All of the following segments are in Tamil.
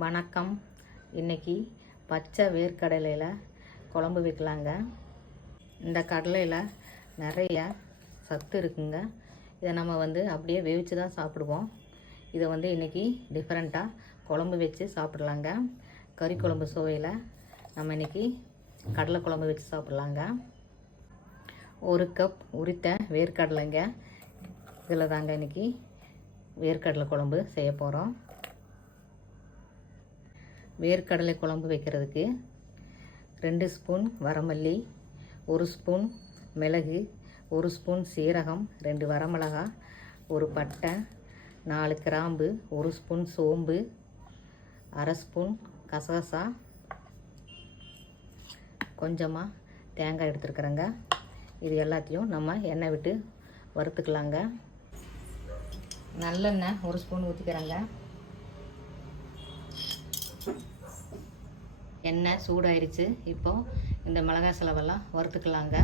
வணக்கம். இன்னைக்கு பச்சை வேர்க்கடலையில் குழம்பு வைக்கலாங்க. இந்த கடலையில் நிறைய சத்து இருக்குங்க. இதை நம்ம வந்து அப்படியே வேவிச்சு தான் சாப்பிடுவோம். இதை வந்து இன்றைக்கி டிஃப்ரெண்ட்டாக குழம்பு வச்சு சாப்பிட்லாங்க. கறி குழம்பு சுவையில் நம்ம இன்றைக்கி கடலை குழம்பு வச்சு சாப்பிட்லாங்க. ஒரு கப் உரித்த வேர்க்கடலைங்க. இதில் தாங்க இன்றைக்கி வேர்க்கடலை குழம்பு செய்ய போகிறோம் வேர்க்கடலை குழம்பு வைக்கிறதுக்கு ரெண்டு ஸ்பூன் வரமல்லி ஒரு ஸ்பூன் மிளகு ஒரு ஸ்பூன் சீரகம் ரெண்டு வரமிளகா ஒரு பட்டை நாலு கிராம்பு ஒரு ஸ்பூன் சோம்பு அரை ஸ்பூன் கசகசா கொஞ்சமாக தேங்காய் எடுத்துருக்குறேங்க. இது எல்லாத்தையும் நம்ம எண்ணெய் விட்டு வறுத்துக்கலாங்க. நல்லெண்ணெய் ஒரு ஸ்பூன் ஊற்றிக்கிறேங்க எண்ணெய் சூடாயிருச்சு. இப்போ இந்த மிளகாய் செலவெல்லாம் வறுத்துக்கலாங்க.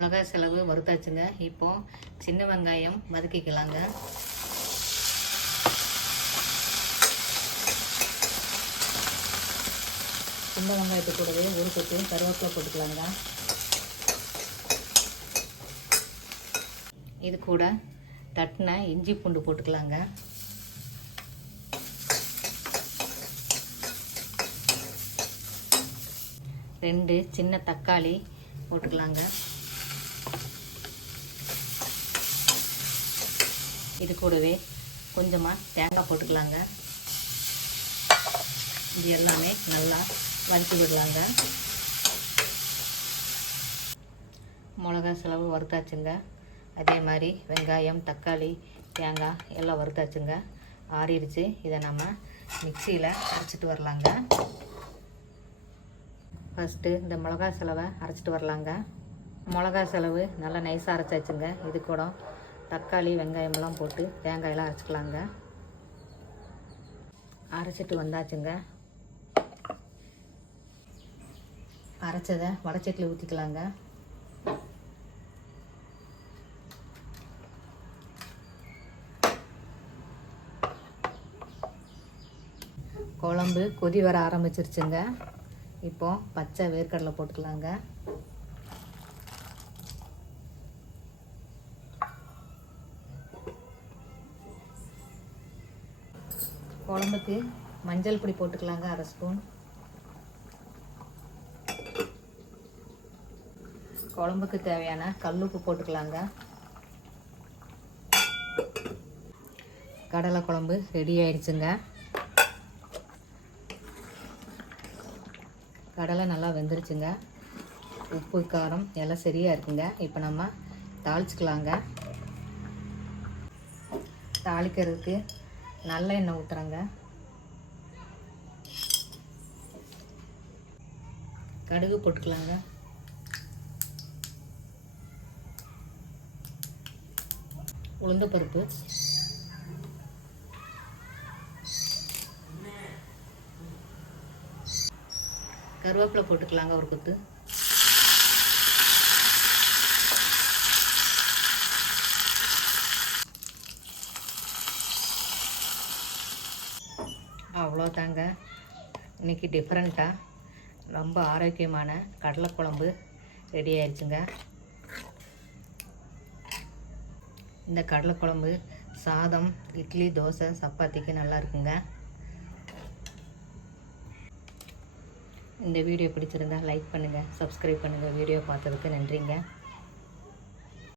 மிளகாய் செலவு வறுத்தாச்சுங்க. இப்போ சின்ன வெங்காயம் வதக்கிக்கலாங்க. சின்ன வெங்காயத்து கூடவே ஒரு கொத்து கருவேப்பிலை போட்டுக்கலாங்க. இது கூட தட்டின இஞ்சி பூண்டு போட்டுக்கலாங்க. ரெண்டு சின்ன தக்காளி போட்டுக்கலாங்க. இது கூடவே கொஞ்சமாக தேங்காய் போட்டுக்கலாங்க. இது எல்லாமே நல்லா வதக்கி விடலாங்க. மிளகா செலவு வறுத்தாச்சுங்க. அதே மாதிரி வெங்காயம் தக்காளி தேங்காய் எல்லாம் வறுத்தாச்சுங்க. ஆறிடுச்சு. இதை நம்ம மிக்சியில் அரைச்சிட்டு வரலாங்க. ஃபஸ்ட்டு இந்த மிளகா செலவை அரைச்சிட்டு வரலாங்க. மிளகா செலவு நல்லா நைஸாக அரைச்சாச்சுங்க. இது கூட தக்காளி வெங்காயமெல்லாம் போட்டு தேங்காயெல்லாம் அரைச்சிக்கலாங்க. அரைச்சிட்டு வந்தாச்சுங்க. அரைச்சதை வடச்சட்டில் ஊற்றிக்கலாங்க குழம்பு கொதி வர ஆரம்பிச்சிருச்சுங்க. இப்போ பச்சை வேர்க்கடலை போட்டுக்கலாங்க. குழம்புக்கு மஞ்சள் பொடி போட்டுக்கலாங்க அரை ஸ்பூன். குழம்புக்கு தேவையான கல்லுப்பு போட்டுக்கலாங்க. கடலை குழம்பு ரெடி ஆயிடுச்சுங்க. கடலை நல்லா வெந்துருச்சுங்க. உப்பு காரம் எல்லாம் சரியாக இருக்குங்க. இப்போ நம்ம தாளிச்சிக்கலாங்க. தாளிக்கிறதுக்கு நல்ல எண்ணெய் ஊற்றுறங்க கடுகு போட்டுக்கலாங்க. உளுந்த பருப்பு. கருவேப்பிலை போட்டுக்கலாங்க ஒரு கொத்து. அவ்வளோதாங்க. இன்றைக்கி டிஃப்ரெண்ட்டாக ரொம்ப ஆரோக்கியமான கடலைக்குழம்பு ரெடி ஆயிடுச்சுங்க இந்த கடலைக்குழம்பு சாதம் இட்லி தோசை சப்பாத்திக்கு நல்லா இருக்குங்க. இந்த வீடியோ பிடிச்சிருந்தா லைக் பண்ணுங்கள் சப்ஸ்கிரைப் பண்ணுங்கள் வீடியோ பார்த்ததுக்கு நன்றிங்க.